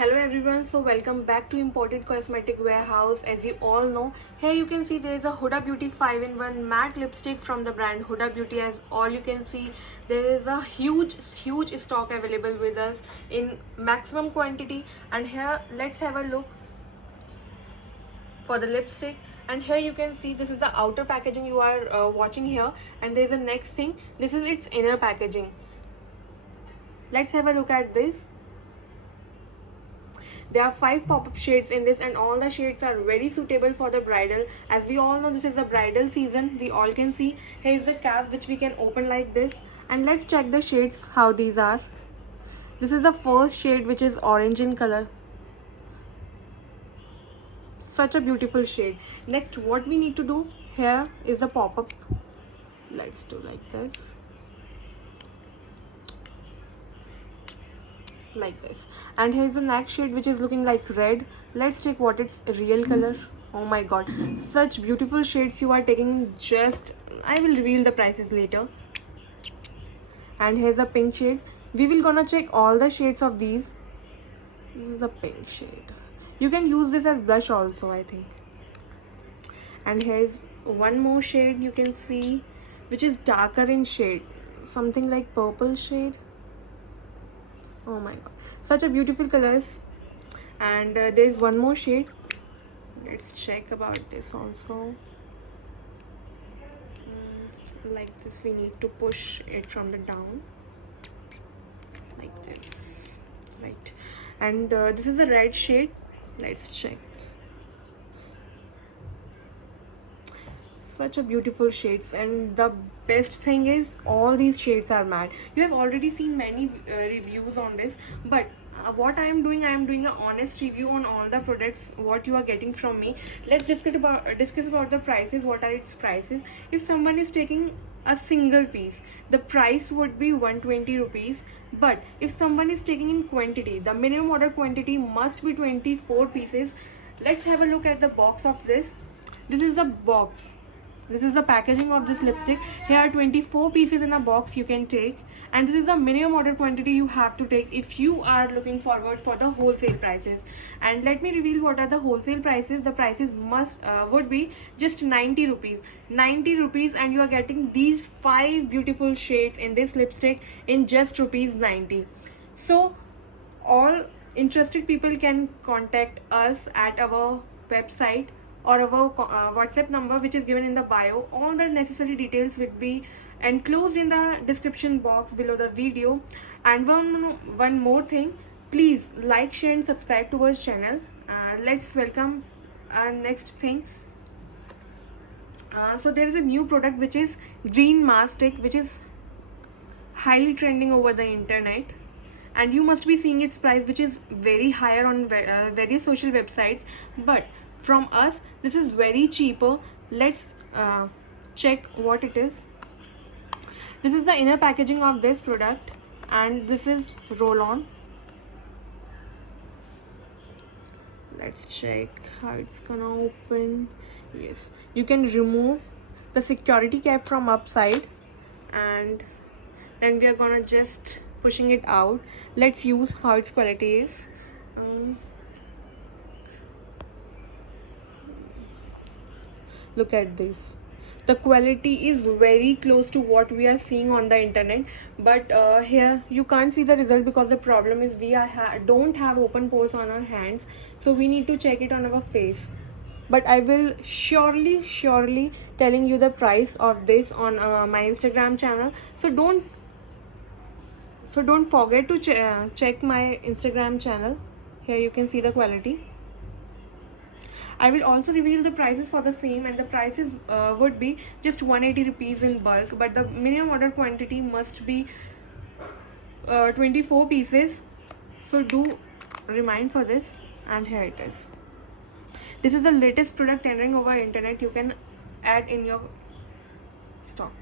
Hello everyone, so welcome back to Imported Cosmetic Warehouse. As you all know, here you can see there is a Huda Beauty 5-in-1 matte lipstick from the brand Huda Beauty. As all you can see, there is a huge stock available with us in maximum quantity. And here let's have a look for the lipstick. And here you can see this is the outer packaging you are watching here, and there is the next thing. This is its inner packaging. Let's have a look at this. There are 5 pop-up shades in this, and all the shades are very suitable for the bridal. As we all know, this is the bridal season. We all can see here is the cap which we can open like this, and let's check the shades how these are. This is the first shade, which is orange in color. Such a beautiful shade. Next, what we need to do here is a pop-up. Let's do like this. Like this, and here's the next shade which is looking like red. Let's check what its real color. Oh my god, such beautiful shades you are taking. Just I will reveal the prices later. And here's a pink shade. We will gonna check all the shades of these. This is a pink shade. You can use this as blush also, I think. And here's one more shade you can see, which is darker in shade, something like purple shade. Oh my god, such a beautiful colors. And there's one more shade. Let's check about this also. Like this, we need to push it from the down like this, right? And this is a red shade. Let's check. Such a beautiful shades, and the best thing is all these shades are matte. You have already seen many reviews on this, but what I am doing an honest review on all the products what you are getting from me. Let's discuss about the prices. What are its prices? If someone is taking a single piece, the price would be 120 rupees. But if someone is taking in quantity, the minimum order quantity must be 24 pieces. Let's have a look at the box of this. This is the box. This is the packaging of this lipstick. Here are 24 pieces in a box you can take, and this is the minimum order quantity you have to take if you are looking forward for the wholesale prices. And let me reveal what are the wholesale prices. The prices would be just 90 rupees. 90 rupees, and you are getting these 5 beautiful shades in this lipstick in just rupees 90. So all interested people can contact us at our website or our WhatsApp number, which is given in the bio. All the necessary details will be enclosed in the description box below the video. And one more thing, please like, share and subscribe to our channel. Let's welcome our next thing. So there is a new product which is green mask stick, which is highly trending over the internet, and you must be seeing its price, which is very higher on various social websites. But from us, this is very cheaper. Let's check what it is. This is the inner packaging of this product, and this is roll on. Let's check how it's gonna open. Yes, you can remove the security cap from upside, and then we are gonna just pushing it out. Let's use how its quality is. Look at this. The quality is very close to what we are seeing on the internet, but here you can't see the result because the problem is we don't have open pores on our hands, so we need to check it on our face. But I will surely telling you the price of this on my Instagram channel. So don't forget to check my Instagram channel. Here you can see the quality. I will also reveal the prices for the same, and the prices would be just 180 rupees in bulk, but the minimum order quantity must be 24 pieces. So do remind for this. And here it is. This is the latest product entering over internet. You can add in your stock.